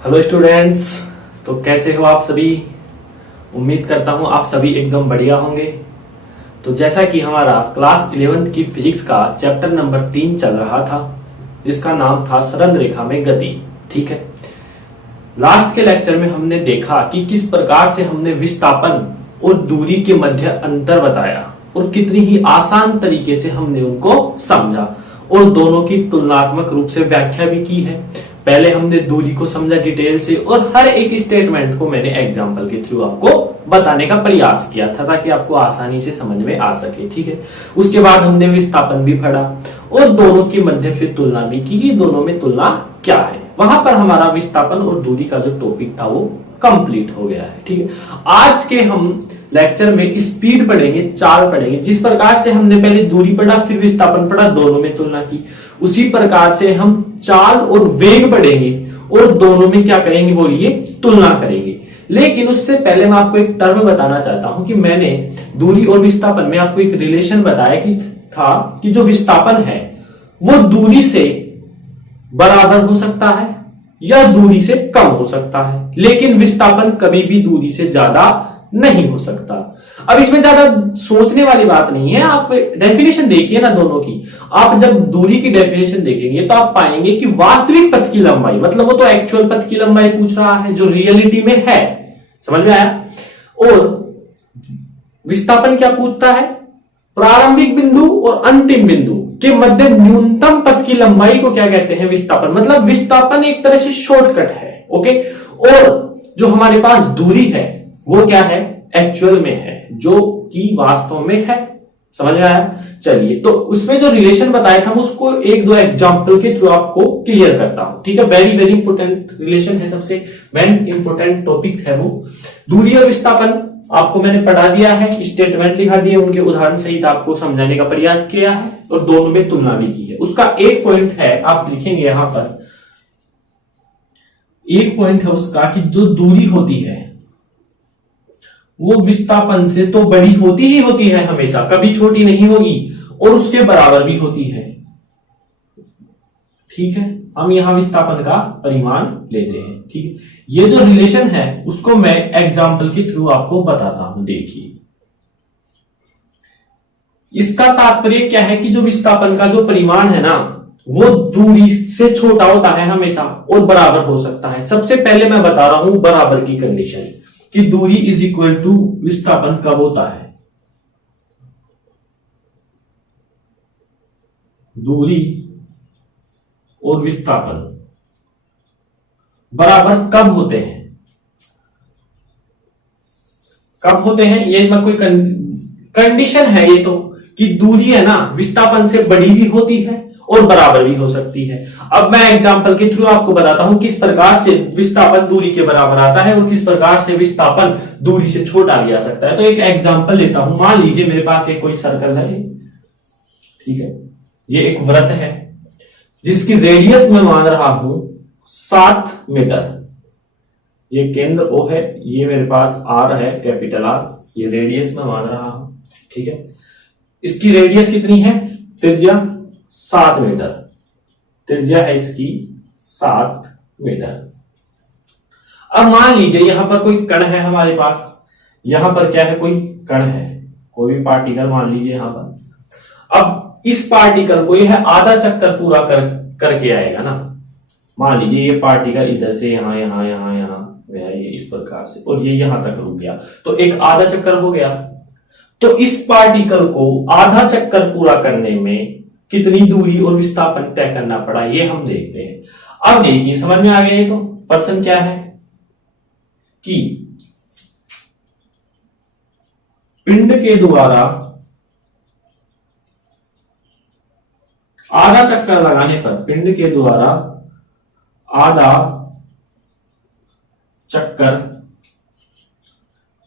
Hello students. तो कैसे हो आप सभी। उम्मीद करता हूं आप सभी एकदम बढ़िया होंगे। तो जैसा कि हमारा क्लास 11th की फिजिक्स का चैप्टर नंबर 3 चल रहा था, जिसका नाम था सरल रेखा में गति। ठीक है, लास्ट के लेक्चर में हमने देखा कि किस प्रकार से हमने विस्थापन और दूरी के मध्य अंतर बताया और कितनी ही आसान तरीके से हमने उनको समझा और दोनों की तुलनात्मक रूप से व्याख्या भी की है। पहले हमने दूरी को समझा डिटेल से और हर एक स्टेटमेंट को मैंने एग्जांपल के थ्रू आपको बताने का प्रयास किया था ताकि आपको आसानी से समझ में आ सके। ठीक है, उसके बाद हमने विस्थापन भी पढ़ा और दोनों की मध्य फिर तुलना भी की कि दोनों में तुलना क्या है। वहां पर हमारा विस्थापन और दूरी का जो टॉपिक था वो कंप्लीट हो गया है। ठीक है, आज के हम लेक्चर में स्पीड पढ़ेंगे, चाल पढ़ेंगे। जिस प्रकार से हमने पहले दूरी पढ़ा फिर विस्थापन पढ़ा, दोनों में तुलना की, उसी प्रकार से हम चाल और वेग पढ़ेंगे और दोनों में क्या करेंगे बोलिए, तुलना करेंगे। लेकिन उससे पहले मैं आपको एक टर्म बताना चाहता हूं कि मैंने दूरी और विस्थापन में आपको एक रिलेशन बताया कि जो विस्थापन है वो दूरी से बराबर हो सकता है या दूरी से कम हो सकता है, लेकिन विस्थापन कभी भी दूरी से ज्यादा नहीं हो सकता। अब इसमें ज्यादा सोचने वाली बात नहीं है, आप डेफिनेशन देखिए ना दोनों की। आप जब दूरी की डेफिनेशन देखेंगे तो आप पाएंगे कि वास्तविक पथ की लंबाई, मतलब वो तो एक्चुअल पथ की लंबाई पूछ रहा है जो रियलिटी में है, समझ में आया। और विस्थापन क्या पूछता है, प्रारंभिक बिंदु और अंतिम बिंदु के मध्य न्यूनतम पथ की लंबाई को क्या कहते हैं, विस्थापन। मतलब विस्थापन एक तरह से शॉर्टकट है। ओके, और जो हमारे पास दूरी है वो क्या है, एक्चुअल में है, जो कि वास्तव में है। समझ में आया। चलिए, तो उसमें जो रिलेशन बताया था उसको एक दो एग्जांपल के थ्रू आपको क्लियर करता हूं। ठीक है, वेरी वेरी इंपोर्टेंट रिलेशन है, सबसे मेन इंपोर्टेंट टॉपिक है वो। दूरी और विस्थापन आपको मैंने पढ़ा दिया है, स्टेटमेंट लिखा दिए, उनके उदाहरण सहित आपको समझाने का प्रयास किया है और दोनों में तुलना भी की है। उसका एक पॉइंट है, आप लिखेंगे यहां पर, एक पॉइंट है उसका कि जो दूरी होती है वो विस्थापन से तो बड़ी होती ही होती है हमेशा, कभी छोटी नहीं होगी, और उसके बराबर भी होती है। ठीक है, हम यहां विस्थापन का परिमाण लेते हैं। ठीक है, ये जो रिलेशन है उसको मैं एग्जांपल के थ्रू आपको बताता हूं। देखिए, इसका तात्पर्य क्या है कि जो विस्थापन का जो परिमाण है ना वो दूरी से छोटा होता है हमेशा और बराबर हो सकता है। सबसे पहले मैं बता रहा हूं बराबर की कंडीशन कि दूरी इज इक्वल टू विस्थापन कब होता है। दूरी और विस्थापन बराबर कब होते हैं, कब होते हैं, ये मैं कोई कंडीशन है ये तो, कि दूरी है ना विस्थापन से बड़ी भी होती है और बराबर भी हो सकती है। अब मैं एग्जांपल के थ्रू आपको बताता हूं किस प्रकार से विस्थापन दूरी के बराबर आता है और किस प्रकार से विस्थापन दूरी से छोटा भी आ सकता है। तो एक एग्जांपल लेता हूं। मान लीजिए मेरे पास एक कोई सर्कल है, ठीक है, ये एक वृत्त है जिसकी रेडियस मैं मान रहा हूं 7 मीटर। ये केंद्र O है, ये मेरे पास R है, कैपिटल R, ये रेडियस मैं मान रहा हूं। ठीक है, इसकी रेडियस कितनी है, त्रिज्या 7 मीटर, त्रिज्या है इसकी 7 मीटर। अब मान लीजिए यहां पर कोई कण है हमारे पास, यहां पर क्या है, कोई कण है, कोई भी पार्टिकल मान लीजिए यहां पर। अब इस पार्टिकल को यह आधा चक्कर पूरा करके आएगा ना। मान लीजिए ये पार्टिकल इधर से यहां यहां यहां यहां गया, ये इस प्रकार से, और ये यहां तक रुक गया, तो एक आधा चक्कर हो गया। तो इस पार्टिकल को आधा चक्कर पूरा करने में कितनी दूरी और विस्थापन तय करना पड़ा, ये हम देखते हैं। अब देखिए, समझ में आ गया। ये तो प्रश्न क्या है कि पिंड के द्वारा आधा चक्कर लगाने पर, पिंड के द्वारा आधा चक्कर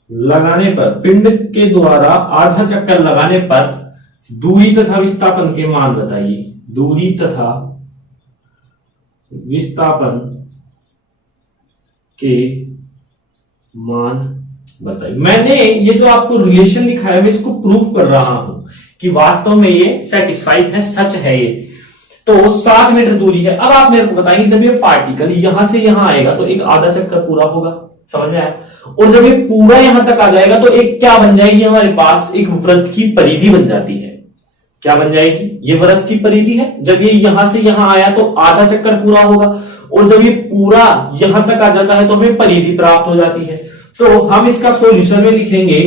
लगाने पर, पिंड के द्वारा आधा चक्कर लगाने पर दूरी तथा विस्थापन के मान बताइए। दूरी तथा विस्थापन के मान बताइए। मैंने ये जो आपको रिलेशन लिखा है मैं इसको प्रूफ कर रहा हूं कि वास्तव में ये सेटिस्फाइड है, सच है ये। तो 7 मीटर दूरी है। अब आप मेरे को बताएंगे जब ये पार्टिकल यहां से यहां आएगा तो एक आधा चक्कर पूरा होगा, समझ में आया? और जब ये पूरा यहां तक आ जाएगा तो एक क्या बन जाएगी हमारे पास, एक वृत्त की परिधि बन जाती है। क्या बन जाएगी? ये वृत्त की परिधि है। जब ये यहां से यहां आया तो आधा चक्कर पूरा होगा, और जब ये पूरा यहां तक आ जाता है तो हमें परिधि प्राप्त हो जाती है। तो हम इसका सॉल्यूशन में लिखेंगे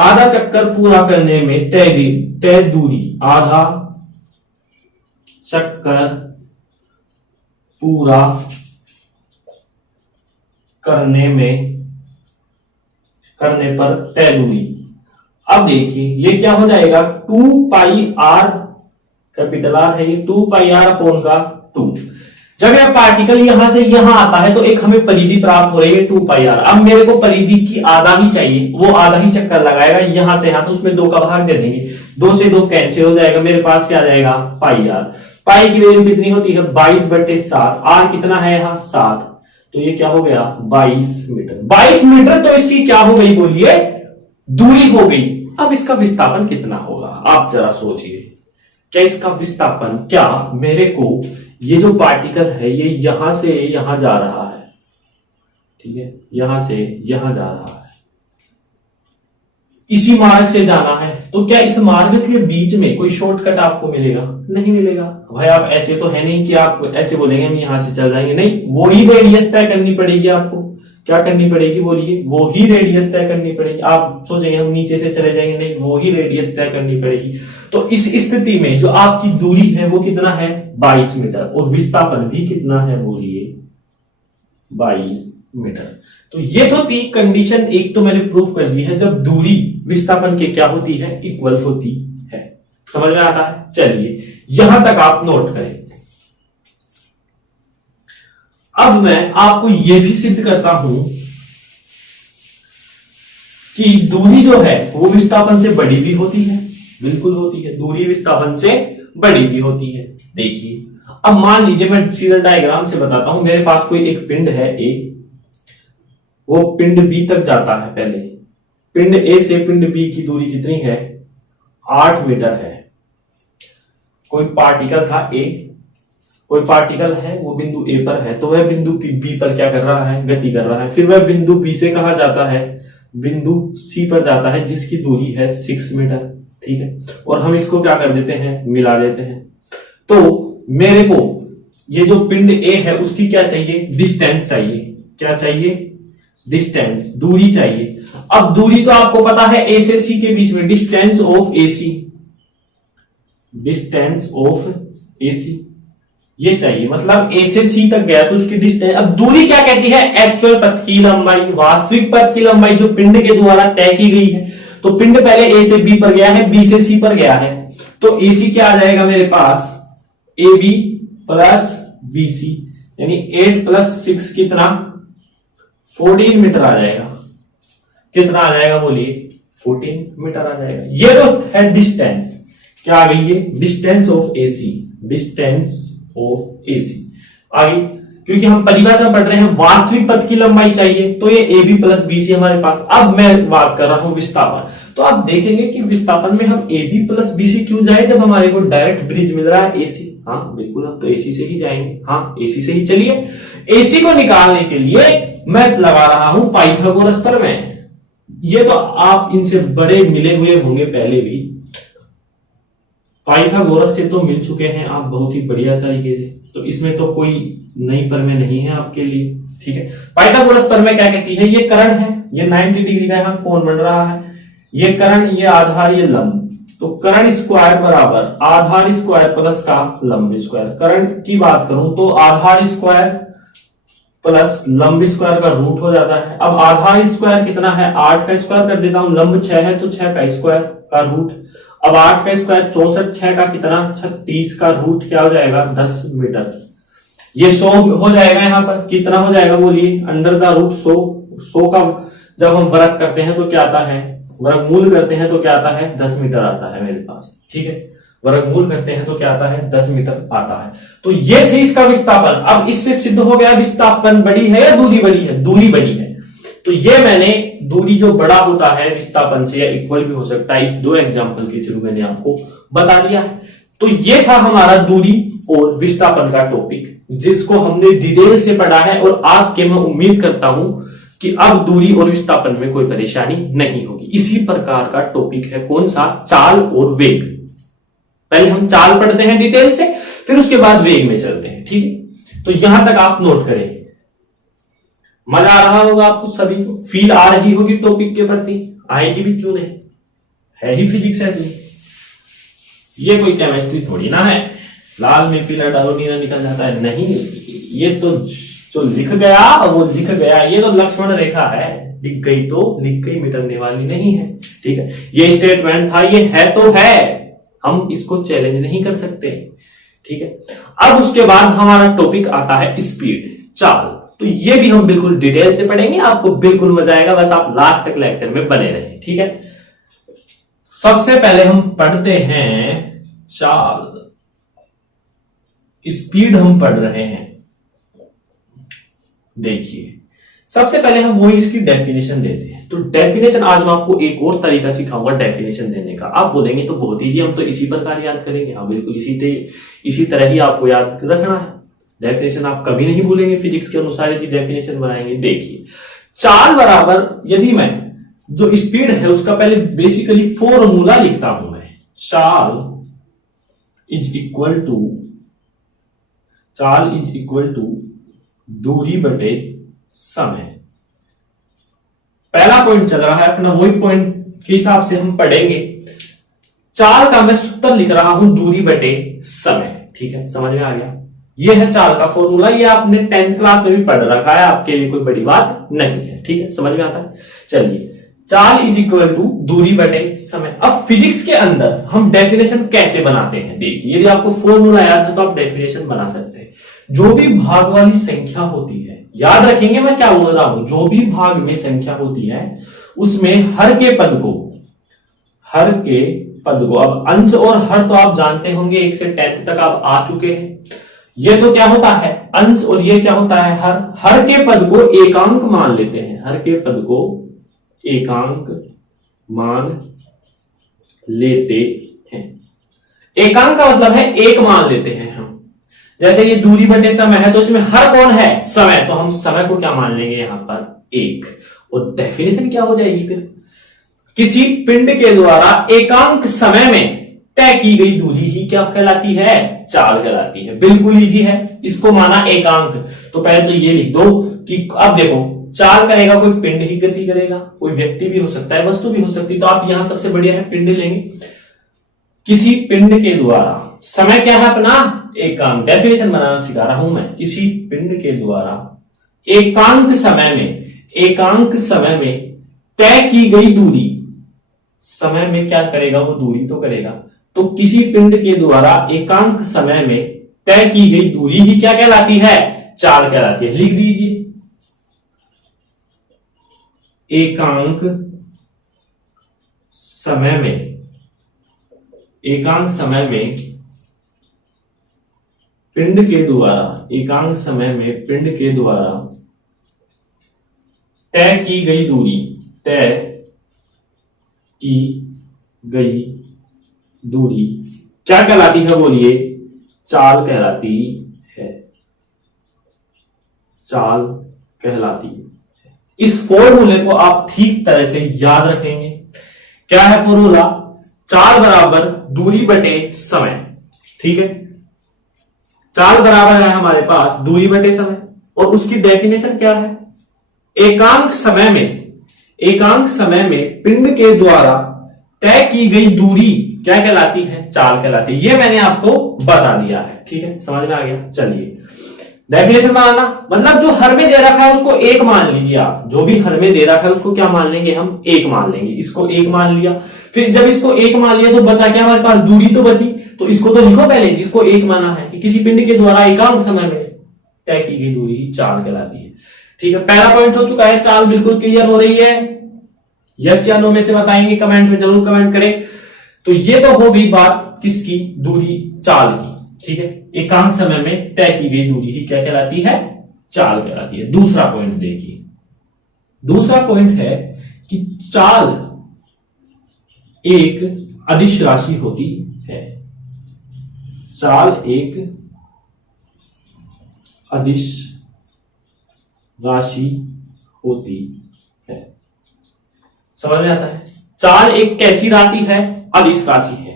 आधा चक्कर पूरा करने में तय दूरी, आधा चक्कर पूरा करने पर तय दूरी। अब देखिए ये क्या हो जाएगा, 2 पाई आर, कैपिटल आर है ये, 2 पाई आर अपॉन का 2। जब यह पार्टिकल यहां से यहां आता है तो एक हमें परिधि प्राप्त हो रही है 2 पाई आर। अब मेरे को परिधि की आधा ही चाहिए, वो आधा ही चक्कर लगाएगा यहां से यहां, तो उसमें 2 का भाग दे देंगे, 2 से 2 कैंसिल हो जाएगा, मेरे पास क्या आ जाएगा, पाई आर। पाई की वैल्यू कितनी होती है, 22/7। आर कितना है यहाँ, 7, तो ये क्या हो गया, 22 मीटर। 22 मीटर तो इसकी क्या हो गई, बोलिए, दूरी हो गई। अब इसका विस्थापन कितना होगा, आप जरा सोचिए। क्या इसका विस्थापन, क्या मेरे को ये जो पार्टिकल है ये यहां से यहां जा रहा है, ठीक है, यहां से यहां जा रहा है, इसी मार्ग से जाना है, तो क्या इस मार्ग के बीच में कोई शॉर्टकट आपको मिलेगा? नहीं मिलेगा भाई। आप ऐसे तो है नहीं कि आप ऐसे बोलेंगे हम यहां से चल जाएंगे, नहीं, वो ही रेडियस तय करनी पड़ेगी आपको। क्या करनी पड़ेगी, बोलिए, वो ही रेडियस तय करनी पड़ेगी। आप सोचेंगे हम नीचे से चले जाएंगे, नहीं, वो ही रेडियस तय करनी पड़ेगी। तो इस स्थिति में जो आपकी दूरी है वो कितना है, 22 मीटर, और विस्थापन भी कितना है, बोलिए, 22 मीटर। तो ये तो थी कंडीशन एक, तो मैंने प्रूफ कर दी है, जब दूरी विस्थापन के क्या होती है, इक्वल होती है। समझ में आता है? चलिए यहां तक आप नोट करें। अब मैं आपको यह भी सिद्ध करता हूं कि दूरी जो है वो विस्थापन से बड़ी भी होती है, बिल्कुल होती है, दूरी विस्थापन से बड़ी भी होती है। देखिए अब मान लीजिए मैं सीधा डायग्राम से बताता हूं, मेरे पास कोई एक पिंड है ए, वो पिंड बी तक जाता है। पहले पिंड ए से पिंड बी की दूरी कितनी है, 8 मीटर है। कोई पार्टिकल था ए, कोई पार्टिकल है वो बिंदु ए पर है, तो वह बिंदु बी पर क्या कर रहा है, गति कर रहा है। फिर वह बिंदु बी से कहा जाता है, बिंदु सी पर जाता है जिसकी दूरी है 6 मीटर, ठीक है। और हम इसको क्या कर देते हैं, मिला देते हैं। तो मेरे को ये जो पिंड ए है उसकी क्या चाहिए, डिस्टेंस चाहिए। क्या चाहिए, डिस्टेंस, दूरी चाहिए। अब दूरी तो आपको पता है ए से सी के बीच में, distance of A C, distance of A C ये चाहिए, मतलब ए से सी तक गया तो उसकी डिस्टेंस। अब दूरी क्या कहती है, एक्चुअल पथ की लंबाई, वास्तविक पथ की लंबाई जो पिंड के द्वारा तय की गई है। तो पिंड पहले ए से बी पर गया है, बी से सी पर गया है, तो ए सी क्या आ जाएगा मेरे पास, A B plus B C, यानी 8 + 6 कितना, 14 मीटर आ जाएगा। कितना आ जाएगा, बोलिए, 14 मीटर आ जाएगा। ये तो है डिस्टेंस, क्या आ गई ये, distance of A C, distance of A C आ गई। क्योंकि हम परिभाषा पढ़ रहे हैं, वास्तविक पथ की लंबाई चाहिए, तो ये A B plus B C हमारे पास। अब मैं बात कर रहा हूं विस्थापन, तो आप देखेंगे कि विस्थापन में हम A B plus B C क्यों जाए जब हमारे को डायरेक्ट ब्रिज मिल रहा है एसी। हाँ बिल्कुल, हम तो एसी से ही जाएंगे, हाँ एसी से ही चलिए। एसी को निकालने के लिए मैं लगा रहा हूं पाइथागोरस प्रमेय। ये तो आप इनसे बड़े मिले हुए होंगे पहले भी, पाइथागोरस से तो मिल चुके हैं आप बहुत ही बढ़िया तरीके से, तो इसमें तो कोई नई प्रमेय नहीं है आपके लिए, ठीक है। पाइथागोरस प्रमेय क्या कहती है, ये कर्ण है, ये 90 डिग्री का यहाँ कोण बन रहा है, ये कर्ण, ये आधार, ये लंब, तो कर्ण स्क्वायर बराबर आधार स्क्वायर प्लस का लंब स्क्वायर। कर्ण की बात करूं तो आधार स्क्वायर प्लस लंब स्क्वायर का रूट हो जाता है। अब आधार स्क्वायर कितना है, 8 का स्क्वायर कर देता हूं, लंब 6 है तो 6 का स्क्वायर का रूट। अब 8 का स्क्वायर 64, 6 का कितना, 36 का रूट क्या हो जाएगा, 10 मीटर। ये 100 हो जाएगा, यहाँ पर कितना हो जाएगा, बोलिए, अंडर द रूट 100। 100 का जब हम वर्ग करते हैं तो क्या आता है, वर्गमूल करते हैं तो क्या आता है, 10 मीटर आता है मेरे पास, ठीक है। वर्गमूल करते हैं तो क्या आता है, 10 मीटर आता है। तो ये थे इसका विस्थापन। अब इससे सिद्ध हो गया विस्थापन बड़ी है या दूरी बड़ी है, दूरी बड़ी है। तो ये मैंने दूरी जो बड़ा होता है विस्थापन से या इक्वल भी हो सकता है, इस 2 एग्जांपल के थ्रू मैंने आपको बता दिया है। तो ये था हमारा दूरी और विस्थापन का टॉपिक, जिसको हमने डिटेल से पढ़ा है और आपके मैं उम्मीद करता हूं कि अब दूरी और विस्थापन में कोई परेशानी नहीं होगी। इसी प्रकार का टॉपिक है कौन सा, चाल और वेग। पहले हम चाल पढ़ते हैं डिटेल से, फिर उसके बाद वेग में चलते हैं, ठीक है। तो यहां तक आप नोट करें। मजा आ रहा होगा आपको सभी को, फील आ रही होगी टॉपिक के प्रति, आएगी भी क्यों नहीं, है ही फिजिक्स ऐसी। ये कोई केमिस्ट्री थोड़ी ना है, लाल में पीला डालो नीला निकल जाता है, नहीं। ये तो जो लिख गया वो लिख गया, ये तो लक्ष्मण रेखा है, लिख गई तो लिख गई, मिटने वाली नहीं है, ठीक है। ये स्टेटमेंट था, ये है तो है, हम इसको चैलेंज नहीं कर सकते, ठीक है। अब उसके बाद हमारा टॉपिक आता है स्पीड, चाल। तो ये भी हम बिल्कुल डिटेल से पढ़ेंगे, आपको बिल्कुल मजा आएगा, बस आप लास्ट तक लेक्चर में बने रहें, ठीक है। सबसे पहले हम पढ़ते हैं चाल, स्पीड हम पढ़ रहे हैं। देखिए सबसे पहले हम वो इसकी डेफिनेशन देते हैं। तो डेफिनेशन आज मैं आपको एक और तरीका सिखाऊंगा डेफिनेशन देने का। आप बोलेंगे तो बहुत ईजी, हम तो इसी प्रकार याद करेंगे। हाँ बिल्कुल इसी तरह ही आपको याद रखना है। डेफिनेशन आप कभी नहीं भूलेंगे, फिजिक्स के अनुसार यदि डेफिनेशन बनाएंगे। देखिए चाल बराबर, यदि मैं जो स्पीड है उसका पहले बेसिकली फॉर्मूला लिखता हूं मैं, चाल इज इक्वल टू दूरी बटे समय। पहला पॉइंट चल रहा है अपना, वही पॉइंट के हिसाब से हम पढ़ेंगे। चाल का मैं सूत्र लिख रहा हूं दूरी बटे समय, ठीक है, समझ में आ गया। यह है चाल का फॉर्मूला, ये आपने 10th क्लास में भी पढ़ रखा है, आपके लिए कोई बड़ी बात नहीं है, ठीक है, समझ में आता है। चलिए चाल इज इक्वल टू दूरी बटे समय। अब फिजिक्स के अंदर हम डेफिनेशन कैसे बनाते हैं, देखिए यदि आपको फॉर्मूला याद है तो आप डेफिनेशन बना सकते हैं। जो भी भाग वाली संख्या होती है, याद रखेंगे मैं क्या बोल रहा हूं, जो भी भाग में संख्या होती है उसमें हर के पद को, अब अंश और हर तो आप जानते होंगे, 1 से 10th तक आप आ चुके हैं। ये तो क्या होता है अंश, और ये क्या होता है हर के पद को एकांक मान लेते हैं, हर के पद को एकांक मान लेते हैं। एकांक का मतलब है एक मान लेते हैं हम। जैसे ये दूरी बटे समय है तो इसमें हर कौन है, समय, तो हम समय को क्या मान लेंगे यहां पर एक। और डेफिनेशन क्या हो जाएगी फिर, किसी पिंड के द्वारा एकांक समय में तय की गई दूरी ही क्या कहलाती है, चाल कहलाती है। बिल्कुल इजी है, इसको माना एकांक। तो पहले तो ये लिख दो कि अब देखो चाल करेगा कोई पिंड ही गति करेगा, कोई व्यक्ति भी हो सकता है, वस्तु भी हो सकती है। तो आप यहां सबसे बढ़िया है पिंड लेंगे। किसी पिंड के द्वारा, समय क्या है अपना एकांक, डेफिनेशन बनाना सिखा रहा हूं मैं। किसी पिंड के द्वारा एकांक समय में तय की गई दूरी, समय में क्या करेगा वो दूरी तो करेगा। तो किसी पिंड के द्वारा एकांक समय में तय की गई दूरी ही क्या कहलाती है, चाल कहलाती है। लिख दीजिए एकांक समय में पिंड के द्वारा, एकांक समय में पिंड के द्वारा तय की गई दूरी क्या कहलाती है, बोलिए, चाल कहलाती है, चाल कहलाती है। इस फॉर्मूले को आप ठीक तरह से याद रखेंगे। क्या है फॉर्मूला, चाल बराबर दूरी बटे समय, ठीक है। चाल बराबर है हमारे पास दूरी बटे समय, और उसकी डेफिनेशन क्या है, एकांक समय में पिंड के द्वारा तय की गई दूरी क्या कहलाती है, चाल कहलाती है। ये मैंने आपको बता दिया है, ठीक है, समझ में आ गया। चलिए डेफिनेशन बनाना, मतलब जो हर में दे रखा है उसको एक मान लीजिए आप, जो भी हर में दे रखा है उसको क्या मान लेंगे हम, एक मान लेंगे। इसको एक मान लिया, फिर जब इसको एक मान लिया तो बचा क्या हमारे पास, दूरी तो बची। तो इसको तो लिखो पहले, जिसको एक माना है कि किसी पिंड के द्वारा एकांक समय में तय की गई दूरी ही चाल कहलाती है, ठीक है। पहला पॉइंट हो चुका है, चाल बिल्कुल क्लियर हो रही है। यस या नो में से बताएंगे, कमेंट में जरूर कमेंट करें। तो ये तो हो गई बात किसकी, दूरी, चाल की, ठीक है। एकांक समय में तय की गई दूरी ही क्या कहलाती है, चाल कहलाती है। दूसरा पॉइंट देखिए, दूसरा पॉइंट है कि चाल एक अदिश राशि होती है। चाल एक अदिश राशि होती है। समझ में आता है? चाल एक कैसी राशि है? अदिश राशि है।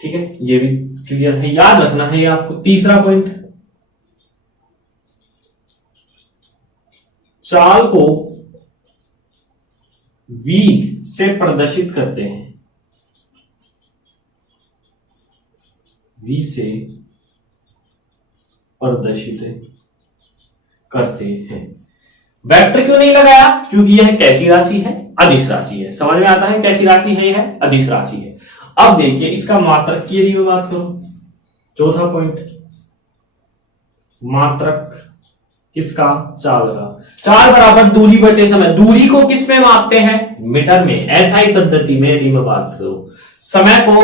ठीक है, ये भी क्लियर है, याद रखना है ये आपको। तीसरा पॉइंट, चाल को v से प्रदर्शित करते हैं, v से प्रदर्शित करते हैं। वेक्टर क्यों नहीं लगाया? क्योंकि यह कैसी राशि है? अदिश राशि है। समझ में आता है कैसी राशि है? यह अदिश राशि है। अब देखिए इसका मात्रक की यदि मैं बात करूं, चौथा पॉइंट, मात्रक किसका? चाल का। चाल बराबर दूरी बटे समय। दूरी को किस में मापते हैं? मीटर में। एसआई पद्धति में यदि मैं बात करूं, समय को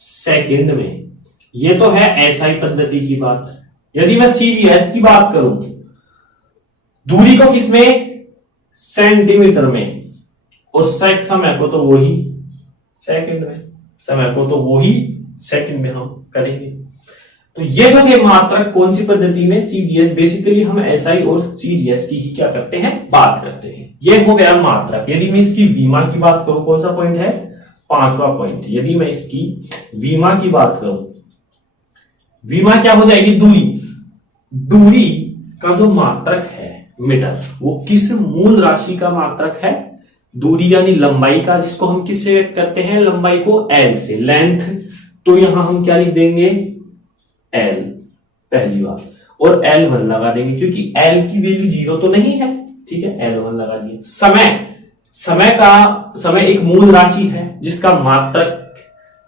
सेकंड में। ये तो है एसआई पद्धति की बात। यदि मैं सीजीएस की बात करूं, दूरी को किसमें? सेंटीमीटर में, और समय को तो वही सेकंड में, समय को तो वही सेकंड में हम करेंगे। तो ये जो थे मात्रक, कौन सी पद्धति में? सीजीएस। बेसिकली हम एसआई और सीजीएस की ही क्या करते हैं? बात करते हैं। ये हो गया मात्रक। यदि मैं इसकी विमा की बात करूं, कौन सा पॉइंट है? पांचवा पॉइंट। यदि मैं इसकी विमा की बात करूं, विमा क्या हो जाएगी? दूरी। दूरी का जो मात्रक है मीटर, वो किस मूल राशि का मात्रक है? दूरी यानी लंबाई का, जिसको हम किससे व्यक्त करते हैं? लंबाई को एल से। लेंथ तो यहां हम क्या लिख देंगे? एल, पहली बात। और L1 लगा देंगे, क्योंकि L की वैल्यू 0 तो नहीं है। ठीक है, L1 लगा दिए। समय एक मूल राशि है जिसका मात्रक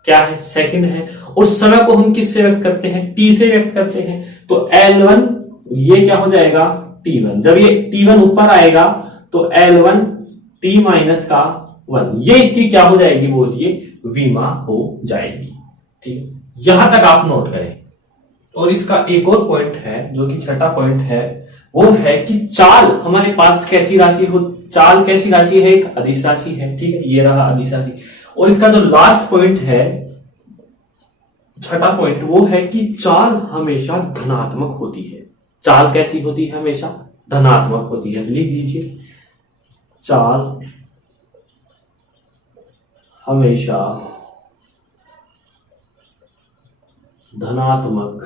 क्या है? सेकंड है। और समय को हम किससे व्यक्त करते हैं? T से व्यक्त करते हैं। तो L1 ये क्या हो जाएगा? T1। जब ये T1 ऊपर आएगा तो L1 T माइनस का 1, ये इसकी क्या हो जाएगी? बोलिए, विमा हो जाएगी। ठीक है, यहां तक आप नोट करें। और इसका एक और पॉइंट है जो कि छठा पॉइंट है, वो है कि चाल हमारे पास कैसी राशि हो? चाल कैसी राशि है? एक अदिश राशि है। ठीक है, ये रहा अदिश राशि। और इसका जो लास्ट पॉइंट है, छठा पॉइंट, वो है कि चाल हमेशा धनात्मक होती है। चाल कैसी होती है? हमेशा धनात्मक होती है। लिख दीजिए, चाल हमेशा धनात्मक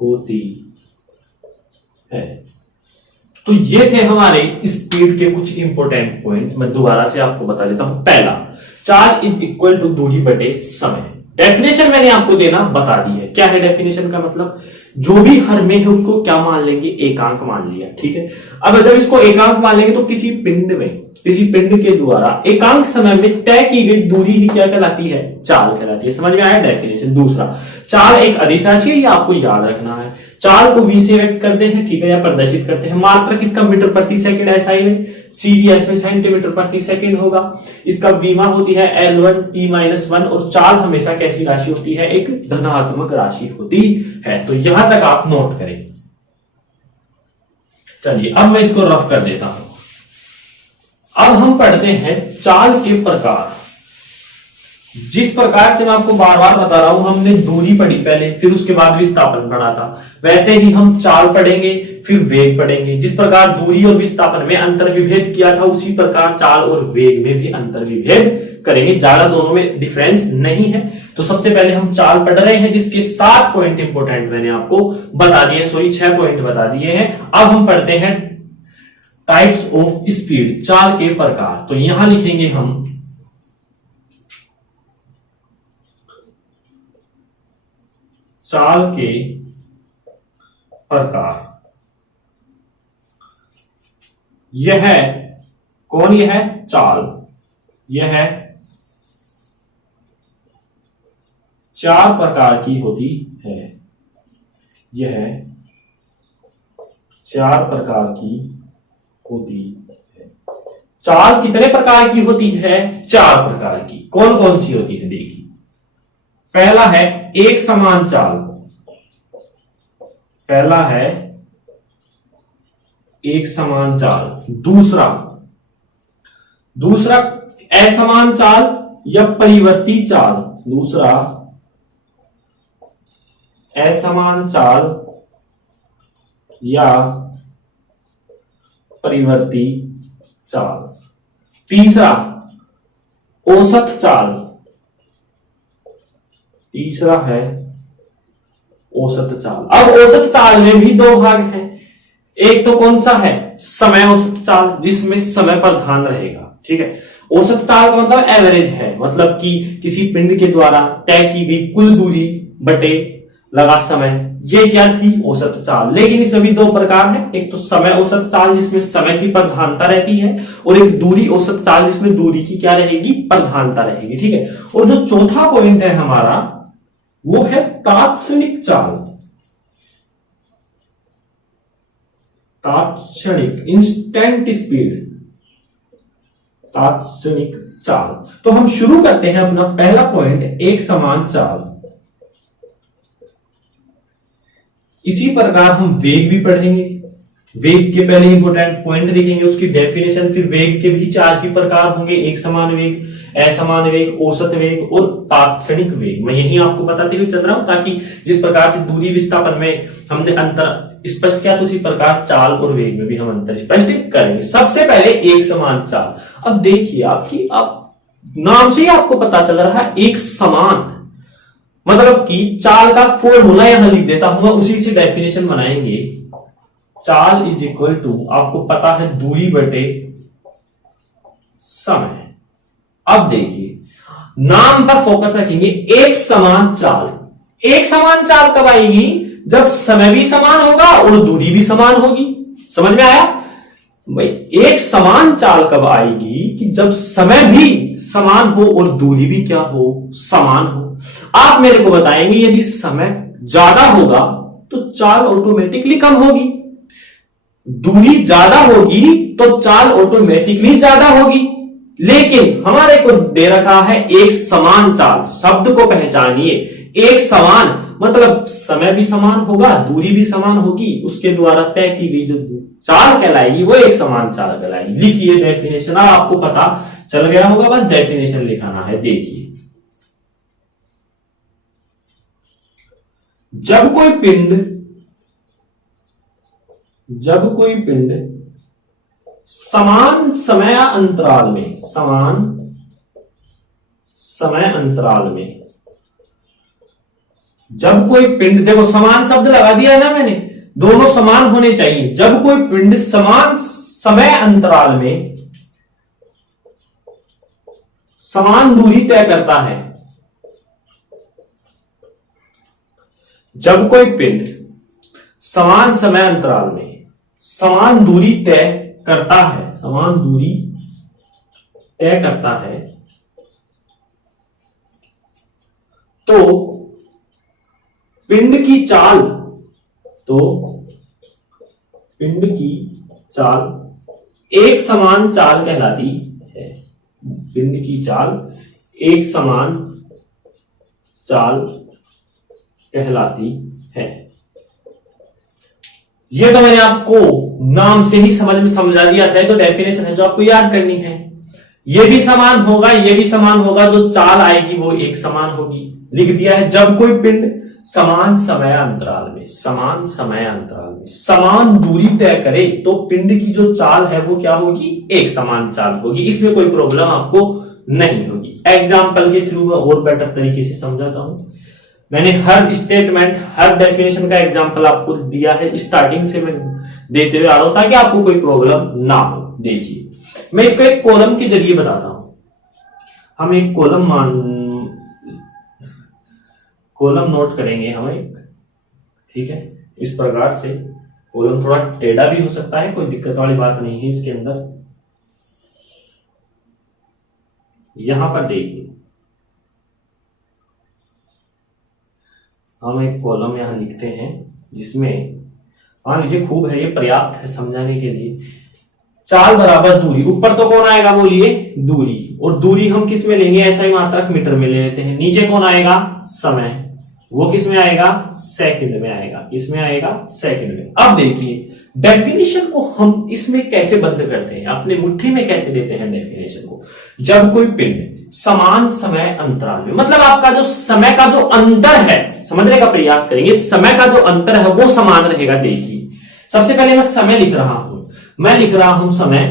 होती है। तो ये थे हमारे स्पीड के कुछ इंपॉर्टेंट पॉइंट। मैं दोबारा से आपको बता देता हूं। पहला, चाल इज इक्वल टू दूरी बटे समय। डेफिनेशन मैंने आपको देना बता दी है। क्या है डेफिनेशन का मतलब? जो भी हर में है उसको क्या मान लेंगे? एकांक मान लिया। ठीक है, अब जब इसको एकांक मान लेंगे तो किसी पिंड के द्वारा एकांक समय में तय की गई दूरी ही क्या कहलाती है? चाल कहलाती है। समझ में आया डेफिनेशन? दूसरा, चाल एक अदिश राशि है, ये आपको याद रखना है। चाल को v से व्यक्त करते हैं, ठीक है, या प्रदर्शित करते हैं। मात्रक इसका मीटर प्रति सेकंड एसआई में, सीजीएस में सेंटीमीटर प्रति सेकंड होगा। इसका विमा होती है L1 T-1, और चाल हमेशा कैसी राशि होती है? एक धनात्मक राशि होती है। तो यहां तक आप नोट करें। चलिए अब मैं इसको रफ कर देता हूं। अब हम पढ़ते हैं चाल के प्रकार। जिस प्रकार से मैं आपको बार बार बता रहा हूं, हमने दूरी पढ़ी पहले, फिर उसके बाद विस्थापन पढ़ा था, वैसे ही हम चाल पढ़ेंगे, फिर वेग पढ़ेंगे। जिस प्रकार दूरी और विस्थापन में अंतर विभेद किया था, उसी प्रकार चाल और वेग में भी अंतर विभेद करेंगे। ज्यादा दोनों में डिफरेंस नहीं है। तो सबसे पहले हम चाल पढ़ रहे हैं, जिसके 7 पॉइंट इंपोर्टेंट मैंने आपको बता दिए, 6 पॉइंट बता दिए हैं। अब हम पढ़ते हैं टाइप्स ऑफ स्पीड, चाल के प्रकार। तो यहां लिखेंगे हम चाल के प्रकार। यह है कौन? यह है चाल। यह है 4 प्रकार की होती है। यह 4 प्रकार की होती है। चाल कितने प्रकार की होती है? 4 प्रकार की। कौन कौन सी होती है? देखिए, पहला है एक समान चाल। पहला है एक समान चाल। दूसरा असमान चाल या परिवर्ती चाल। दूसरा असमान चाल या परिवर्ती चाल। तीसरा औसत चाल, तीसरा है औसत चाल। अब औसत चाल में भी दो भाग हैं। एक तो कौन सा है, समय औसत चाल, जिसमें समय पर ध्यान रहेगा। ठीक है, औसत चाल का मतलब एवरेज है, मतलब कि किसी पिंड के द्वारा तय की गई कुल दूरी बटे लगा समय, ये क्या थी, औसत चाल। लेकिन इसमें भी दो प्रकार है, एक तो समय औसत चाल जिसमें समय की प्रधानता रहती है, और एक दूरी औसत चाल जिसमें दूरी की क्या रहेगी, प्रधानता रहेगी। ठीक है, और जो चौथा पॉइंट है हमारा वो है तात्क्षणिक चाल। तात्क्षणिक, इंस्टेंट स्पीड, तात्क्षणिक चाल। तो हम शुरू करते हैं अपना पहला पॉइंट, एक समान चाल। इसी प्रकार हम वेग भी पढ़ेंगे। वेग के पहले इंपोर्टेंट पॉइंट देखेंगे, उसकी डेफिनेशन, फिर वेग के भी चार ही प्रकार होंगे, एक समान वेग, असमान वेग, औसत वेग और तात्क्षणिक वेग। मैं यही आपको बताते हुए चल रहा हूं, ताकि जिस प्रकार से दूरी विस्थापन में हमने अंतर स्पष्ट किया, तो उसी प्रकार चाल और वेग में भी हम अंतर स्पष्ट करेंगे। सबसे पहले एक समान चाल। अब देखिए आपकी, अब नाम से ही आपको पता चल रहा है एक समान, मतलब कि चाल का फॉर्मूला यहां लिख देता हूं, उसी से डेफिनेशन बनाएंगे। चाल इज इक्वल टू, आपको पता है, दूरी बटे समय। अब देखिए, नाम पर फोकस रखेंगे, एक समान चाल। एक समान चाल कब आएगी, जब समय भी समान होगा और दूरी भी समान होगी। समझ में आया भाई, एक समान चाल कब आएगी, कि जब समय भी समान हो और दूरी भी क्या हो, समान हो। आप मेरे को बताएंगे, यदि समय ज्यादा होगा तो चाल ऑटोमेटिकली कम होगी, दूरी ज्यादा होगी तो चाल ऑटोमेटिकली ज्यादा होगी। लेकिन हमारे को दे रखा है एक समान चाल, शब्द को पहचानिए। एक समान मतलब समय भी समान होगा, दूरी भी समान होगी, उसके द्वारा तय की गई जो चाल कहलाएगी वो एक समान चाल कहलाएगी। लिखिए डेफिनेशन, अब आपको पता चल गया होगा, बस डेफिनेशन लिखाना है। देखिए, जब कोई पिंड समान समय अंतराल में, समान समय अंतराल में, जब कोई पिंड, देखो समान शब्द लगा दिया ना मैंने, दोनों समान होने चाहिए। जब कोई पिंड समान समय अंतराल में समान दूरी तय करता है, जब कोई पिंड समान समय अंतराल में समान दूरी तय करता है, समान दूरी तय करता है, तो पिंड की चाल, तो पिंड की चाल एक समान चाल कहलाती है। पिंड की चाल एक समान चाल कहलाती है। ये तो मैंने आपको नाम से ही समझा दिया था, तो डेफिनेशन है जो आपको याद करनी है। ये भी समान होगा, ये भी समान होगा, जो चाल आएगी वो एक समान होगी। लिख दिया है, जब कोई पिंड समान समय अंतराल में, समान समय अंतराल में समान दूरी तय करे, तो पिंड की जो चाल है वो क्या होगी, एक समान चाल होगी। इसमें कोई प्रॉब्लम आपको नहीं होगी। एग्जाम्पल के थ्रू मैं और बेटर तरीके से समझाता हूं। मैंने हर स्टेटमेंट, हर डेफिनेशन का एग्जाम्पल आपको दिया है, स्टार्टिंग से मैं देते हुए आ रहा हूं, ताकि आपको कोई प्रॉब्लम ना हो। देखिए, मैं इसको एक कॉलम के जरिए बताता हूं। हम एक कॉलम नोट करेंगे हम एक, ठीक है, इस प्रकार से। कॉलम थोड़ा टेढ़ा भी हो सकता है, कोई दिक्कत वाली बात नहीं है इसके अंदर। यहां पर देखिए, हम एक कॉलम यहां लिखते हैं, जिसमें मान लीजिए खूब है, ये पर्याप्त है समझाने के लिए। चाल बराबर दूरी, ऊपर तो कौन आएगा बोलिए, दूरी, और दूरी हम किस में लेंगे, ऐसा ही मात्रक मीटर में ले लेते हैं। नीचे कौन आएगा, समय, वो किस में आएगा, सेकंड में आएगा, इसमें आएगा सेकंड में। अब देखिए, डेफिनेशन को हम इसमें कैसे बंद करते हैं, अपने मुट्ठी में कैसे देते हैं डेफिनेशन को। जब कोई पिंड समान समय अंतराल में, मतलब आपका जो समय का जो अंतर है, समझने का प्रयास करेंगे, समय का जो अंतर है वो समान रहेगा। देखिए, सबसे पहले मैं समय लिख रहा हूं, मैं लिख रहा हूं समय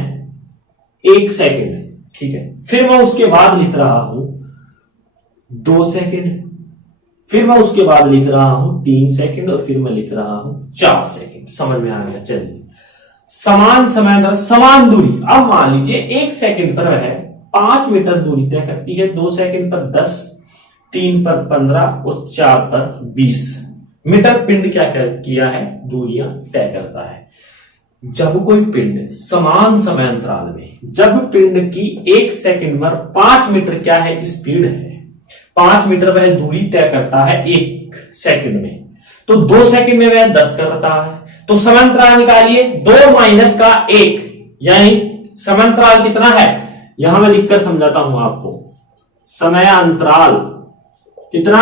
1 सेकंड, ठीक है। फिर मैं उसके बाद लिख रहा हूं 2 सेकंड, फिर मैं उसके बाद लिख रहा हूं 3 सेकंड और फिर मैं लिख रहा हूं 4 सेकंड। समझ में आ गया? चलिए, समान समय दर समान दूरी। अब मान लीजिए 1 सेकंड पर वह 5 मीटर दूरी तय करती है, 2 सेकंड पर 10, 3 पर 15 और 4 पर 20 मीटर पिंड क्या किया है? दूरियां तय करता है। जब कोई पिंड समान समय अंतराल में, जब पिंड की 1 सेकंड पर 5 मीटर क्या है? स्पीड है, 5 मीटर वह दूरी तय करता है 1 सेकंड में, तो 2 सेकंड में वह 10 करता है। तो समांतराल निकालिए, 2 माइनस का 1, यानी समांतराल कितना है? यहां मैं लिखकर समझाता हूं आपको। समय अंतराल कितना?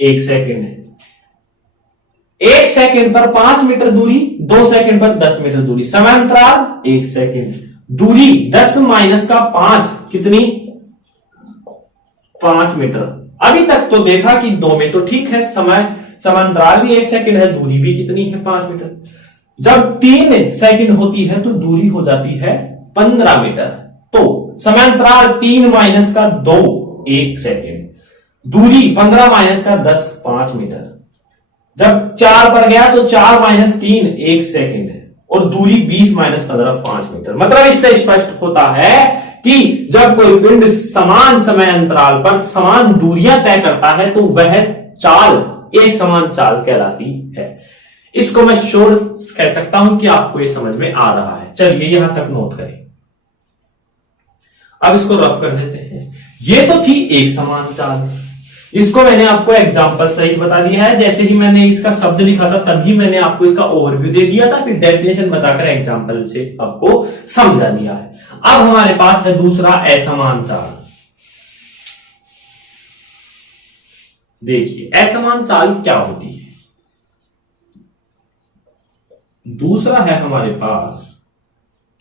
1 सेकंड है। 1 सेकंड पर 5 मीटर दूरी, 2 सेकंड पर 10 मीटर दूरी, समांतराल 1 सेकंड। दूरी 10 माइनस का 5 कितनी? 5 मीटर। अभी तक तो देखा कि 2 में तो ठीक है, समय समांतराल भी 1 सेकंड है, दूरी भी कितनी है? 5 मीटर। जब 3 सेकंड होती है तो दूरी हो जाती है 15 मीटर। तो समांतराल 3 माइनस का 2 1 सेकंड, दूरी 15 माइनस का 10 5 मीटर। जब 4 पर गया तो 4 माइनस 3 1 सेकंड है और दूरी 20 माइनस 15 5 मीटर। मतलब इससे स्पष्ट होता है कि जब कोई पिंड समान समय अंतराल पर समान दूरियां तय करता है तो वह चाल एक समान चाल कहलाती है। इसको मैं श्योर कह सकता हूं कि आपको ये समझ में आ रहा है। चलिए यहां तक नोट करें। अब इसको रफ कर देते हैं। ये तो थी एक समान चाल, इसको मैंने आपको एग्जांपल सहित बता दिया है। जैसे ही मैंने इसका शब्द लिखा था तभी मैंने आपको इसका ओवरव्यू दे दिया था, फिर डेफिनेशन बताकर एग्जांपल से आपको समझा दिया है। अब हमारे पास है दूसरा असमान चाल। देखिए असमान चाल क्या होती है। दूसरा है हमारे पास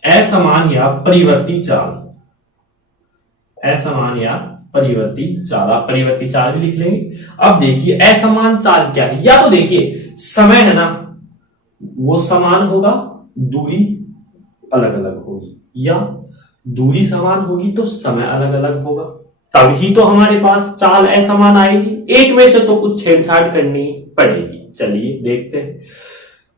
असमान या परिवर्ती चाल। असमान या परिवर्ती चाल, आप परिवर्ती चाल भी लिख लेंगे। अब देखिए असमान चाल क्या है। या तो देखिए समय है ना वो समान होगा, दूरी अलग अलग होगी, या दूरी समान होगी तो समय अलग अलग होगा, तभी तो हमारे पास चाल असमान आएगी। एक में से तो कुछ छेड़छाड़ करनी पड़ेगी। चलिए देखते हैं।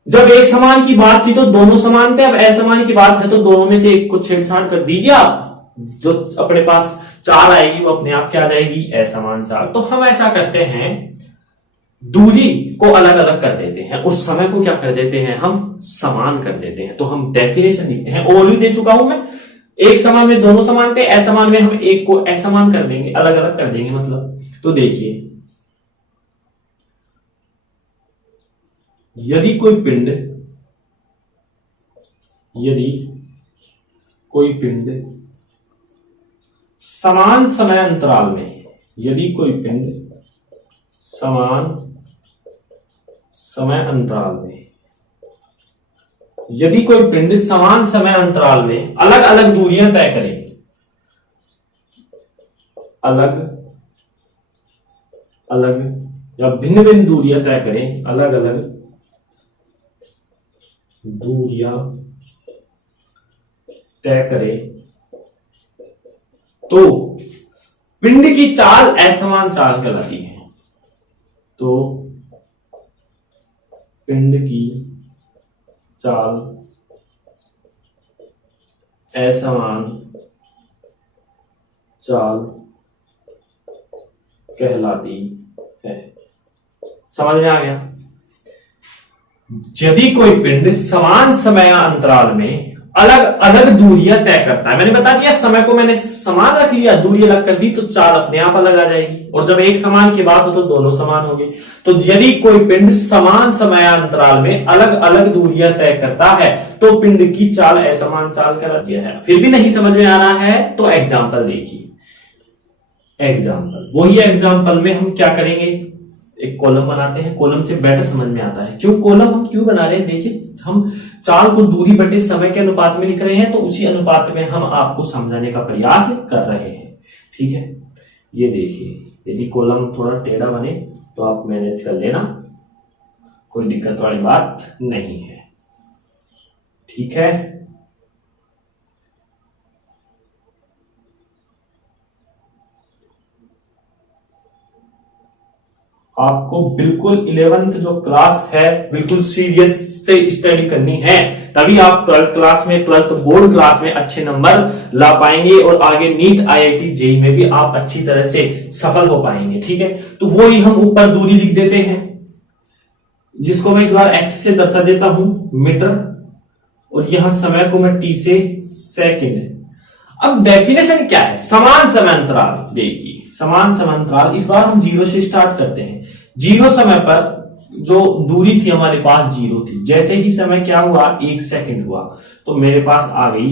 जब एक समान की बात थी तो दोनों समान थे, अब असमान की बात है तो दोनों में से एक को छेड़छाड़ कर दीजिए आप, जो अपने पास चाल आएगी वो अपने आप क्या आ जाएगी? असमान चाल। तो हम ऐसा करते हैं, दूरी को अलग अलग कर देते हैं और समय को क्या कर देते हैं? हम समान कर देते हैं। तो हम डेफिनेशन लिखते हैं, ओवरव्यू दे चुका हूं मैं। एक समान में दोनों समान थे, असमान में हम एक को असमान कर देंगे, अलग अलग कर देंगे मतलब। तो देखिए यदि कोई पिंड समान समय अंतराल में, यदि कोई पिंड समान समय अंतराल में, यदि कोई पिंड समान समय अंतराल में अलग अलग दूरियां तय करे, अलग अलग या भिन्न भिन्न दूरियां तय करें, अलग अलग दूरियां तय करे, तो पिंड की चाल असमान चाल कहलाती है। तो पिंड की चाल असमान चाल कहलाती है। समझ में आ गया? यदि कोई पिंड समान समय अंतराल में अलग अलग दूरियां तय करता है, मैंने बता दिया समय को मैंने समान रख लिया, दूरी अलग कर दी तो चाल अपने आप अलग आ जाएगी। और जब एक समान की बात हो तो दोनों समान होंगे। तो यदि कोई पिंड समान समय अंतराल में अलग अलग दूरियां तय करता है तो पिंड की चाल असमान चाल कहलाती है। फिर भी नहीं समझ में आ रहा है तो एग्जाम्पल देखिए। एग्जाम्पल, वही एग्जाम्पल में हम क्या करेंगे, एक कॉलम बनाते हैं। कॉलम से बेटर समझ में आता है। क्यों कॉलम हम क्यों बना रहे हैं? देखिए हम चाल को दूरी बटे समय के अनुपात में लिख रहे हैं, तो उसी अनुपात में हम आपको समझाने का प्रयास कर रहे हैं। ठीक है, ये देखिए यदि कॉलम थोड़ा टेढ़ा बने तो आप मैनेज कर लेना, कोई दिक्कत वाली बात नहीं है। ठीक है। आपको बिल्कुल 11th जो क्लास है बिल्कुल सीरियस से स्टडी करनी है, तभी आप 12th क्लास में, 12th बोर्ड क्लास में अच्छे नंबर ला पाएंगे और आगे नीट आईआईटी जेईई में भी आप अच्छी तरह से सफल हो पाएंगे। ठीक है, तो वो ही हम ऊपर दूरी लिख देते हैं, जिसको मैं इस बार एक्स से दर्शा देता हूं मीटर, और यहां समय को मैं टी से सेकंड। अब डेफिनेशन क्या है? समान समय अंतराल। देखिए समान समय अंतराल, इस बार हम 0 से स्टार्ट करते हैं। 0 समय पर जो दूरी थी हमारे पास 0 थी, जैसे ही समय क्या हुआ 1 सेकंड हुआ तो मेरे पास आ गई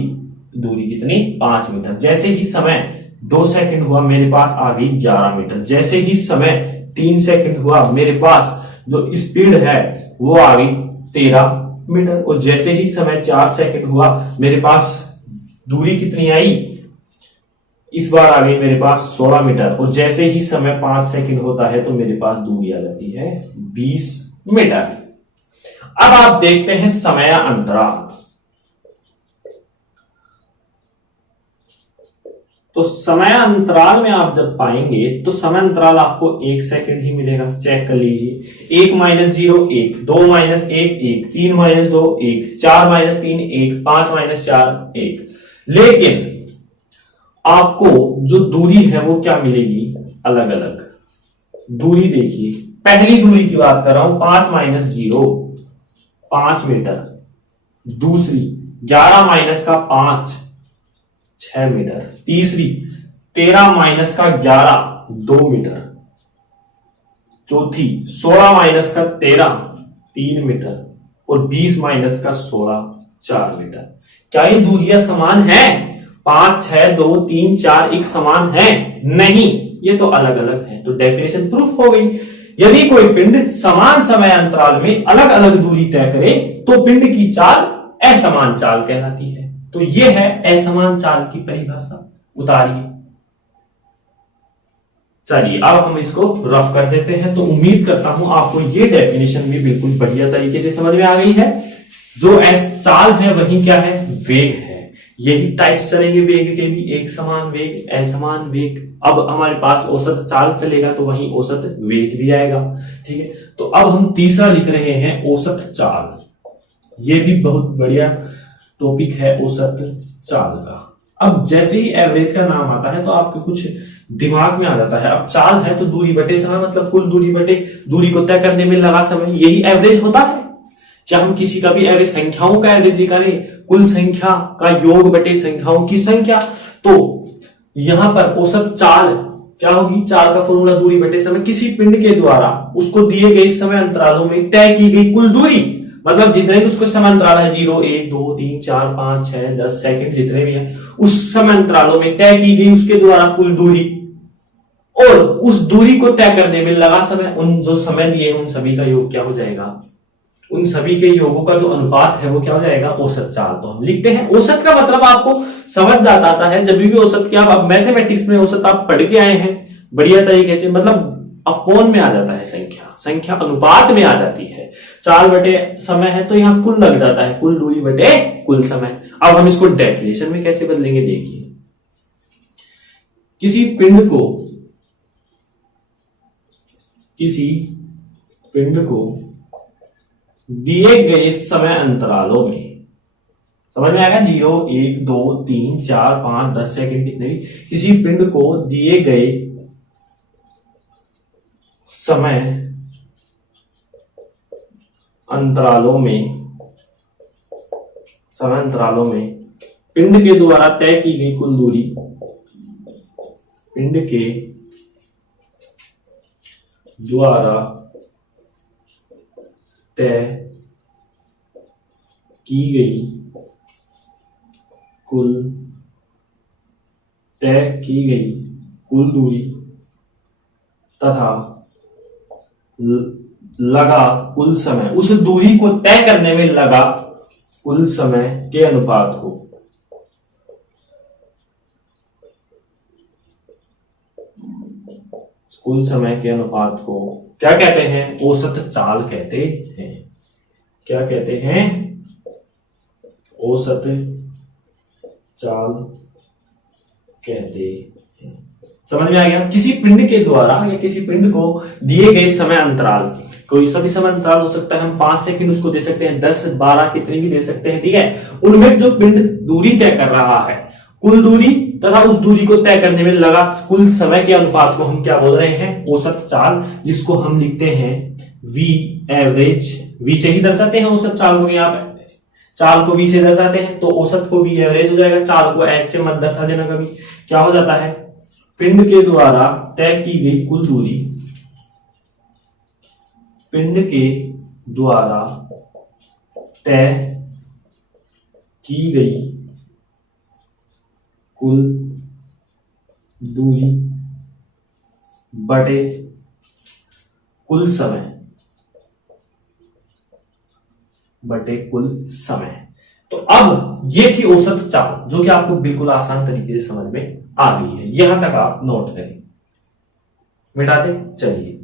दूरी कितनी 5 मीटर। जैसे ही समय 2 सेकंड हुआ मेरे पास आ गई 11 मीटर। जैसे ही समय 3 सेकंड हुआ मेरे पास जो स्पीड है वो आ गई 13 मीटर। और जैसे ही समय 4 सेकंड हुआ मेरे पास दूरी कितनी आई, इस बार आ गई मेरे पास 16 मीटर। और जैसे ही समय 5 सेकंड होता है तो मेरे पास दूरी आ जाती है 20 मीटर। अब आप देखते हैं समय अंतराल। तो समय अंतराल में आप जब पाएंगे तो समय अंतराल आपको 1 सेकंड ही मिलेगा। चेक कर लीजिए, 1 minus 0 1, 2 minus 1 1, 3 minus 2 1, 4 minus 3 1, 5 minus 4 1। लेकिन आपको जो दूरी है वो क्या मिलेगी, अलग अलग दूरी। देखिए पहली दूरी की बात कर रहा हूं 5 माइनस 0 5 मीटर, दूसरी 11 माइनस का 5 6 मीटर, तीसरी 13 माइनस का 11 2 मीटर, चौथी 16 माइनस का 13 3 मीटर, और 20 माइनस का 16 4 मीटर। क्या ये दूरियां समान हैं? 5 6 2 3 4 एक समान है? नहीं, ये तो अलग अलग है। तो डेफिनेशन प्रूफ हो गई। यदि कोई पिंड समान समय अंतराल में अलग अलग दूरी तय करे तो पिंड की चाल असमान चाल कहलाती है। तो ये है असमान चाल की परिभाषा। उतारिए। चलिए अब हम इसको रफ कर देते हैं। तो उम्मीद करता हूं आपको ये डेफिनेशन भी बिल्कुल बढ़िया तरीके से समझ में आ गई है। जो चाल है वही क्या है, वेग है। यही टाइप्स चलेंगे वेग के भी, एक समान वेग, असमान वेग। अब हमारे पास औसत चाल चलेगा तो वहीं औसत वेग भी आएगा। ठीक है, तो अब हम तीसरा लिख रहे हैं औसत चाल। ये भी बहुत बढ़िया टॉपिक है औसत चाल का। अब जैसे ही एवरेज का नाम आता है तो आपके कुछ दिमाग में आ जाता है। अब चाल है तो दूरी बटे समय, मतलब कुल दूरी बटे दूरी को तय करने में लगा समय, यही एवरेज होता है। क्या हम किसी का भी एवरेज, संख्याओं का एवरेज निकालें, कुल संख्या का योग बटे संख्याओं की संख्या, तो यहां पर औसत चाल क्या होगी, चाल का फॉर्मूला दूरी बटे समय। किसी पिंड के द्वारा उसको दिए गए समय अंतरालों में तय की गई कुल दूरी, मतलब जितने भी उसको समय अंतराल है 0 1 2 3 4 5 6 10 सेकंड जितने भी है, उस समय अंतरालों में तय की गई उसके द्वारा कुल दूरी, और उस दूरी को तय करने में लगा समय, उन जो समय दिए उन सभी का योग क्या हो जाएगा, उन सभी के योगों का जो अनुपात है वो क्या हो जाएगा, औसत चाल। तो हम लिखते हैं औसत का मतलब आपको समझ जाता है। जब भी औसत की आप मैथमेटिक्स में औसत आप पढ़ के आए हैं बढ़िया तरीके से, मतलब अपोन में आ जाता है, संख्या संख्या अनुपात में आ जाती है। चाल बटे समय है तो यहां कुल लग जाता है, कुल दूरी बटे कुल समय। अब हम इसको डेफिनेशन में कैसे बदलेंगे, देखिए किसी पिंड को दिए गए समय अंतरालों में, समझ में आएगा, 0 1 2 3 4 5 10 सेकंड कितने भी, किसी पिंड को दिए गए समय अंतरालों में पिंड के द्वारा तय की गई कुल दूरी, पिंड के द्वारा तय की गई कुल दूरी तथा लगा कुल समय, उस दूरी को तय करने में लगा कुल समय के अनुपात को क्या कहते हैं, औसत चाल कहते हैं। क्या कहते हैं, औसत चाल कहते हैं। समझ में आ गया? किसी पिंड के द्वारा या किसी पिंड को दिए गए समय अंतराल, कोई सभी समय अंतराल हो सकता है, हम 5 सेकंड उसको दे सकते हैं, 10, 12 कितने भी दे सकते हैं, ठीक है। उनमें जो पिंड दूरी तय कर रहा है, कुल दूरी तथा उस दूरी को तय करने में लगा कुल समय के अनुपात को हम क्या बोल रहे हैं? औसत चाल, जिसको हम लिखते हैं वी एवरेज। वी से ही दर्शाते हैं औसत चाल को, यहाँ पे चाल को वी से दर्शाते हैं, तो औसत को वी एवरेज हो जाएगा। चाल को ऐसे मत दर्शा देना कभी, क्या हो जाता है? पिंड के द्वारा तय की गई कुल दूरी, पिंड के द्वारा तय की गई कुल दूरी बटे कुल समय, बटे कुल समय। तो अब ये थी औसत चाल, जो कि आपको बिल्कुल आसान तरीके से समझ में आ गई है। यहां तक आप नोट करें, मिटा दे। चलिए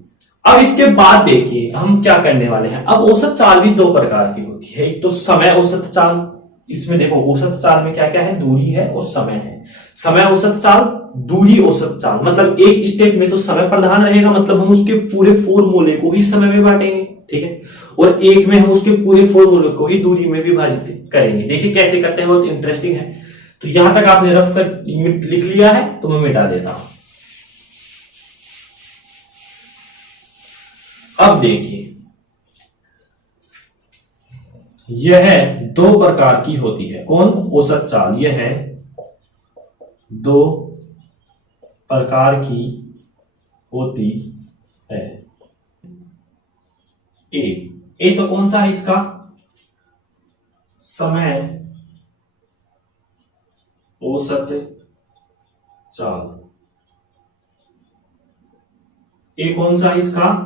अब इसके बाद देखिए हम क्या करने वाले हैं। अब औसत चाल भी 2 प्रकार की होती है। एक तो समय औसत चाल, इसमें देखो औसत चाल में क्या क्या है? दूरी है और समय है। समय औसत चाल, दूरी औसत चाल, मतलब एक स्टेप में तो समय प्रधान रहेगा, मतलब हम उसके पूरे फॉर्मूले को ही समय में बांटेंगे, ठीक है, और एक में हम उसके पूरे फॉर्मूले को ही दूरी में विभाजित करेंगे। देखिए कैसे करते हैं, बहुत इंटरेस्टिंग है। तो यहां तक आपने रफ कर लिख लिया है, तो मैं मिटा देता हूं। अब देखिए यह 2 प्रकार की होती है। कौन? औसत चाल। यह है 2 प्रकार की होती है। ए तो कौन सा है इसका? समय औसत चाल। ए कौन सा है इसका?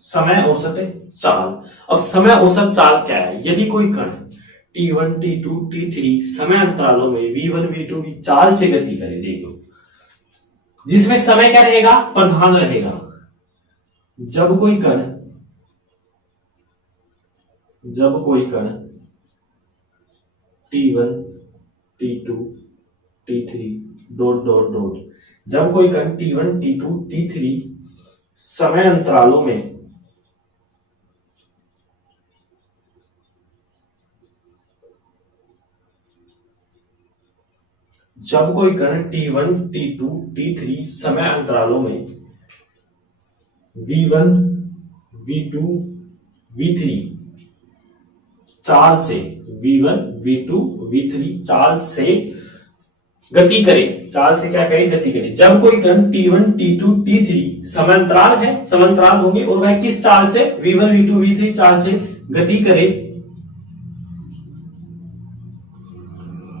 समय औसत चाल। अब समय औसत चाल क्या है? यदि कोई कण T1, T2, T3 समय अंतरालों में V1, V2 की चाल से गति करे, देखो, जिसमें समय क्या रहेगा? प्रधान रहेगा। जब कोई कण T1, T2, T3 dot dot dot, जब कोई कण T1, T2, T3 समय अंतरालों में T1, T2, T3 समय अंतरालों में V1, V2, V3 चाल से, V1, V2, V3 चाल से गति करे। चाल से क्या करे? गति करे। जब कोई कण T1, T2, T3 समांतराल है, समांतराल होंगे, और वह किस चाल से? V1, V2, V3 चाल से गति करे,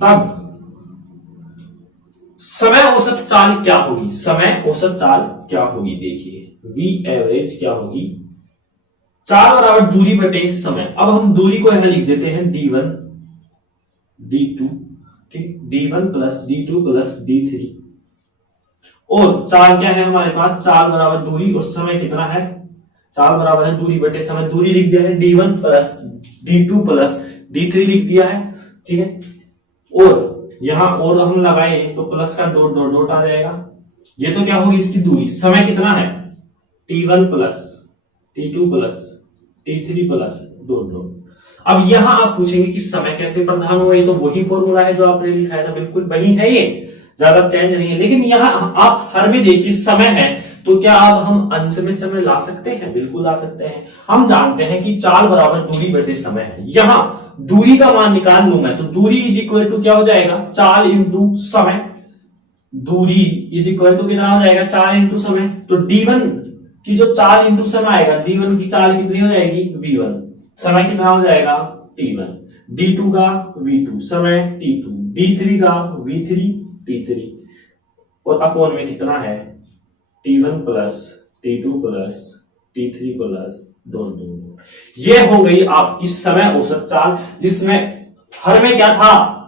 तब समय औसत चाल क्या होगी? समय औसत चाल क्या होगी? देखिए V एवरेज क्या होगी? चाल बराबर दूरी बटे समय। अब हम दूरी को यहां लिख देते हैं D1, D2, ठीक, D1 plus D2 plus D3, और चाल क्या है हमारे पास? चाल बराबर दूरी और समय कितना है? चाल बराबर है दूरी बटे समय। दूरी लिख दिया है D1 plus D2 plus D3 लिख दिया है, ठीक है, और यहां और हम लगाए तो प्लस का डॉट डॉट डॉट आ जाएगा। ये तो क्या होगी? इसकी दूरी। समय कितना है? T1 plus T2 plus T3 plus dot dot. अब यहां आप पूछेंगे कि समय कैसे प्रधान हुआ? ये तो वही फॉर्मूला है जो आपने लिखाया था, बिल्कुल वही है, ये ज्यादा चेंज नहीं है। लेकिन यहां आप हर में देखिए समय है, तो क्या अब हम अंश में समय ला सकते हैं? बिल्कुल ला सकते हैं। हम जानते हैं कि चाल बराबर दूरी बटे समय है। यहां दूरी का मान निकाल लूं मैं, तो दूरी इज इक्वल टू क्या हो जाएगा? चाल इंटू समय। दूरी इज इक्वल टू कितना हो जाएगा? चाल इंटू समय। तो D1 की जो चाल इंटू समय आएगा, D1 की चाल कितनी हो जाएगी? V1। समय कितना हो जाएगा? T1। D2 का V2, समय T2। D3 का V3, T3, और अपोन में कितना है? T1 plus T2 plus T3 plus dot dot. ये हो गई आपकी समय औसत चाल, जिसमें हर में क्या था?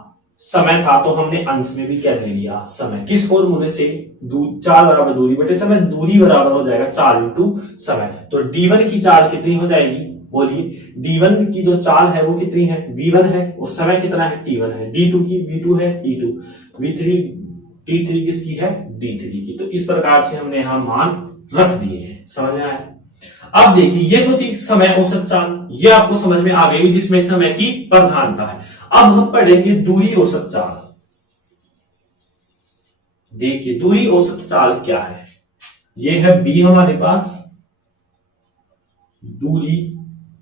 समय था, तो हमने अंश में भी क्या ले लिया? समय। किस फॉर्मूले से? चाल बराबर दूरी बटे समय। दूरी बराबर हो जाएगा चाल इंटू समय। तो D1 की चाल कितनी हो जाएगी? बोलिए D1 की जो चाल है वो कितनी है, V1 है, और समय कितना है, T1 है। D2 की V2 है T2, V3 T3 किसकी है, D3 की। तो इस प्रकार से हमने यहां मान रख दिए हैं। समझ में आया? अब देखिए ये जो थी समय औसत चाल, ये आपको समझ में आ गई, जिसमें समय की प्रधानता है। अब हम पढ़ेंगे दूरी औसत चाल। देखिए दूरी औसत चाल क्या है, ये है B हमारे पास, दूरी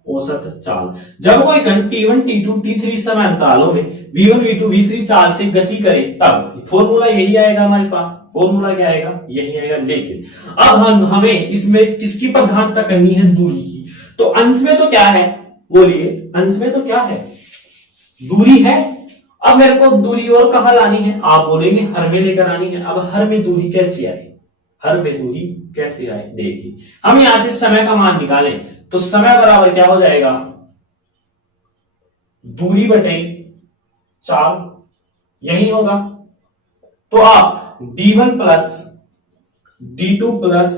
औसत चाल। जब कोई कण T1, T2, T3 समय अंतरालों में V1, V2, V3 चाल से गति करे तब फॉर्मूला यही आएगा हमारे पास। फॉर्मूला क्या आएगा, यही आएगा। लेकिन अब हमें इसमें किसकी प्रधानता करनी है, दूरी की। तो अंश में तो क्या है, बोलिए अंश में तो क्या है, दूरी है। अब मेरे को दूरी और कहां लानी है, आप बोलेंगे हर में लेकर आनी है। अब हर में दूरी कैसे आई, हर में दूरी कैसे आए, देखिए हम यहां से समय का मान निकालें तो समय बराबर क्या हो जाएगा, दूरी बटे चाल, यही होगा। तो आप D1 plus D2 plus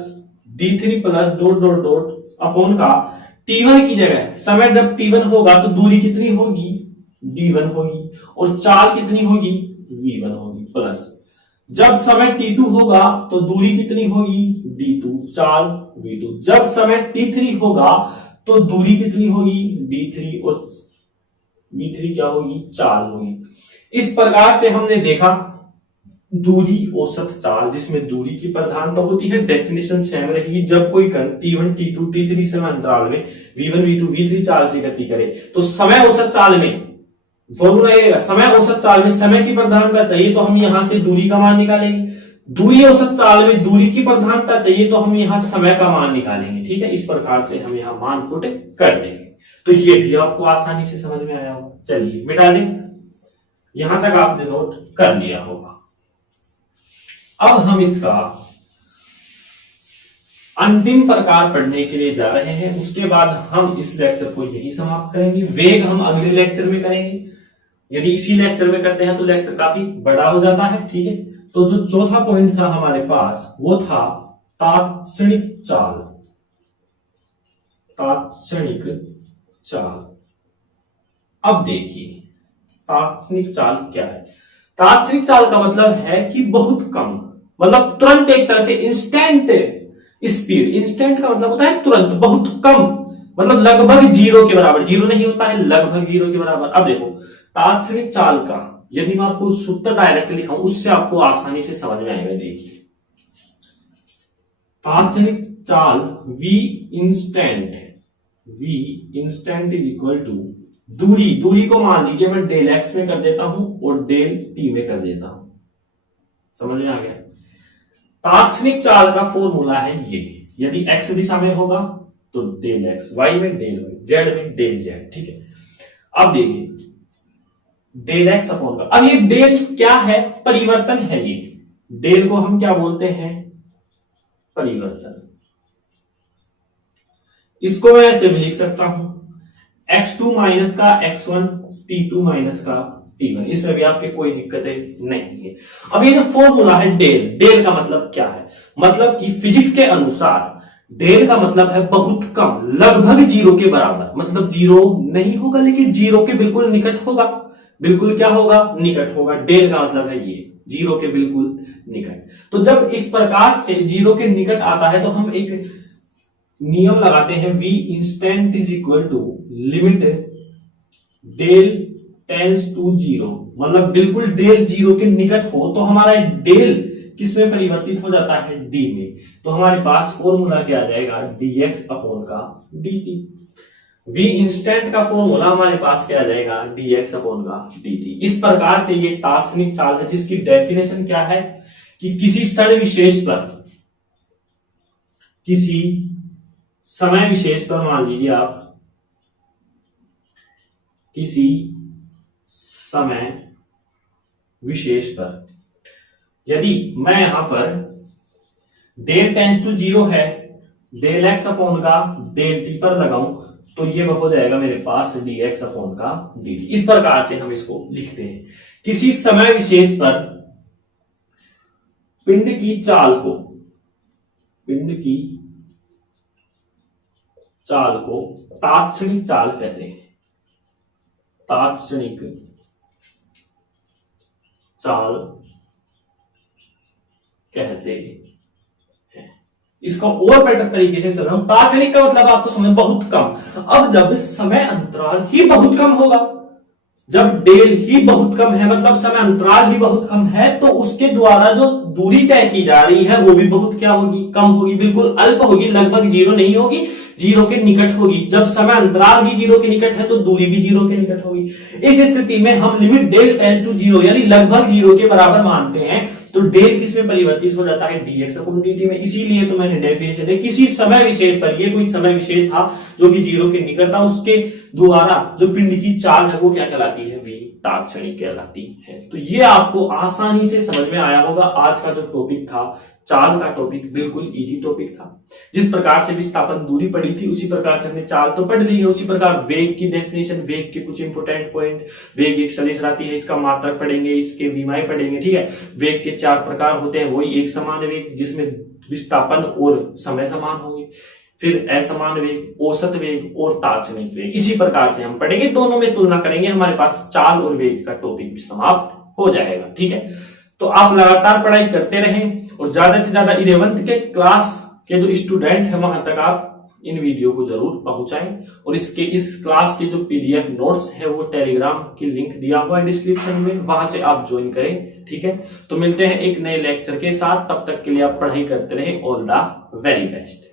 D3 plus dot dot dot upon का T1 की जगह समय जब T1 होगा तो दूरी कितनी होगी, D1 होगी, और चाल कितनी होगी, V1 होगी, प्लस जब समय T2 होगा तो दूरी कितनी होगी, D2, चाल V2। जब समय T3 होगा तो दूरी कितनी होगी, D3, और V3 क्या होगी, चाल होगी। इस प्रकार से हमने देखा दूरी औसत चाल, जिसमें दूरी की प्रधानता होती है। डेफिनेशन सेम रहेगी। जब कोई कण T1, T2, T3 समय अंतराल में V1, V2, V3 चाल से गति करे तो समय औसत चाल में फॉर्मूला ये, समय औसत चाल में समय की प्रधानता चाहिए तो हम यहां से दूरी का मान निकालेंगे। दूरी औसत चाल में दूरी की प्रधानता चाहिए तो हम यहां समय का मान निकालेंगे। ठीक है, इस प्रकार से हम यहां मान पुट कर देंगे। तो ये भी आपको आसानी से समझ में आया होगा। चलिए मिटा दें, यहां तक आपने नोट कर लिया होगा। अब हम इसका अंतिम प्रकार पढ़ने के लिए जा रहे हैं। उसके बाद हम इस लेक्चर को यही समाप्त करेंगे। वेग हम अगले लेक्चर में करेंगे। यदि इसी लेक्चर में करते हैं तो लेक्चर काफी बड़ा हो जाता है। ठीक है, तो जो चौथा पॉइंट था हमारे पास वो था तात्क्षणिक चाल। तात्क्षणिक चाल। अब देखिए तात्क्षणिक चाल क्या है। तात्क्षणिक चाल का मतलब है कि बहुत कम, मतलब तुरंत, एक तरह से इंस्टेंट स्पीड। इंस्टेंट का मतलब होता है तुरंत, बहुत कम, मतलब लगभग जीरो के बराबर। जीरो नहीं होता है, लगभग जीरो के बराबर। अब देखो तात्क्षणिक चाल का यदि मैं आपको सूत्र डायरेक्ट लिखाऊं उससे आपको आसानी से समझ में आएगा। देखिए तात्क्षणिक चाल v instant is equal to दूरी। दूरी को मान लीजिए मैं डेल x में कर देता हूं और डेल t में कर देता हूं। समझ में आ गया। तात्क्षणिक चाल का फॉर्मूला है ये, यदि x दिशा में होगा तो डेल x, y में डेल y, z में डेल z। ठीक है, अब देखिए डेल x अपॉन का, अब ये डेल क्या है, परिवर्तन है। ये डेल को हम क्या बोलते हैं, परिवर्तन। इसको मैं ऐसे भी लिख सकता हूं x2 माइनस का x1, t2 माइनस का t1। इसमें भी आपकी कोई दिक्कतें नहीं है। अब ये जो फॉर्मूला है डेल, डेल का मतलब क्या है, मतलब कि फिजिक्स के अनुसार डेल का मतलब है बहुत कम, लगभग जीरो के बराबर। मतलब जीरो नहीं होगा लेकिन जीरो के बिल्कुल निकट होगा। बिल्कुल क्या होगा, निकट होगा। डेल का मतलब है ये, जीरो के बिल्कुल निकट। तो जब इस प्रकार से जीरो के निकट आता है तो हम एक नियम लगाते हैं, v instant is equal to limit del tends to zero. मतलब बिल्कुल डेल जीरो के निकट हो तो हमारा डेल किस में परिवर्तित हो जाता है, d में। तो हमारे पास फॉर्मूला क्या आ जाएगा, dx अपॉन का dt। v इंस्टेंट का फॉर्मूला हमारे पास क्या आ जाएगा, dx अपॉन का dt। इस प्रकार से ये तात्क्षणिक चाल है, जिसकी डेफिनेशन क्या है कि किसी क्षण विशेष पर, किसी समय विशेष पर, मान लीजिए आप किसी समय विशेष पर, यदि मैं यहां पर डेल टेंस टू जीरो है, डेल एक्स अपॉन का डेल टी पर लगाऊं तो ये हो जाएगा मेरे पास dx अपॉन का dt। इस प्रकार से हम इसको लिखते हैं। किसी समय विशेष पर पिंड की चाल को, पिंड की चाल को तात्क्षणिक चाल कहते हैं। तात्क्षणिक चाल कहते हैं। इसको और बेटर तरीके से समझाऊं, तात्क्षणिक का मतलब आपको समझ बहुत कम। अब जब समय अंतराल ही बहुत कम होगा, जब डेल ही बहुत कम है, मतलब समय अंतराल ही बहुत कम है, तो उसके द्वारा जो दूरी तय की जा रही है वो भी बहुत क्या होगी, कम होगी, बिल्कुल अल्प होगी, लगभग जीरो नहीं होगी, जीरो के निकट होगी। जब समय अंतराल ही जीरो के निकट है तो दूरी भी जीरो के निकट होगी। इस स्थिति में हम limit del tends to zero यानी लगभग जीरो के बराबर मानते हैं, तो डेल किस में परिवर्तित हो जाता है, dx अपॉन dt में। इसीलिए तो मैंने डेफिनेशन दी, किसी समय विशेष पर, ये कोई समय विशेष था जो कि जीरो के निकट था, उसके द्वारा जो पिंड की चाल है वो क्या कहलाती है, v तात्क्षणिक कहलाती है। तो ये आपको आसानी से समझ में आया होगा। आज का जो टॉपिक था चाल का टॉपिक बिल्कुल इजी टॉपिक था। जिस प्रकार से विस्थापन दूरी पड़ी थी उसी प्रकार से हमने चाल तो पढ़ ली है। उसी प्रकार वेग की डेफिनेशन, वेग के कुछ इंपोर्टेंट पॉइंट, वेग एक सदिश राशि है, इसका मात्रक पढ़ेंगे, इसके विमाएं पढ़ेंगे, ठीक है। वेग के 4 प्रकार होते हैं, वही एक समान वेग जिसमें विस्थापन और समय समान होंगे, फिर असमान वेग, औसत वेग और तात्क्षणिक वेग। इसी प्रकार से हम पढ़ेंगे, दोनों में तुलना करेंगे, हमारे पास चाल और वेग का टॉपिक भी समाप्त हो जाएगा, ठीक है। तो आप लगातार पढ़ाई करते रहें और ज्यादा से ज्यादा 11th के क्लास के जो स्टूडेंट है वहां तक आप इन वीडियो को जरूर पहुंचाएं। और इस क्लास के जो पीडीएफ नोट्स है वो टेलीग्राम की लिंक दिया हुआ है डिस्क्रिप्शन में, वहां से आप ज्वाइन करें, ठीक है। तो मिलते हैं एक नए लेक्चर के साथ, तब तक के लिए आप पढ़ाई करते रहें। All the very best.